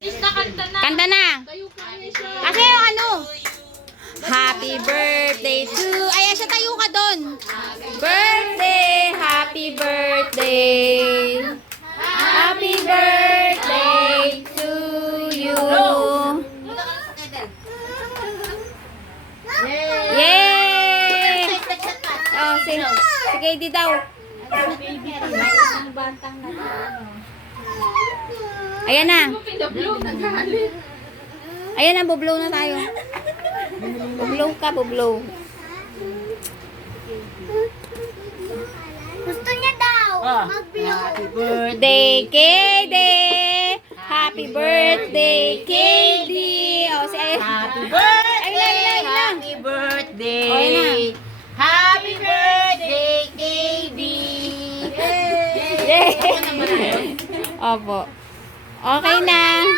Kanta na. Kasi yung ano. Happy birthday to... Ayan siya, tayo ka doon. Birthday, happy birthday. Happy birthday to you. Yay! Oh, si KD daw. Ayan na. Ayan na, bublow na tayo. Bublow ka, bublow. Gusto niya daw mag-blow. Happy birthday, KD! Happy birthday, KD! O, si ay. Happy birthday! Ay, lang. Happy birthday! O, yun na. Happy birthday, KB! Yay! Opo. Okay na.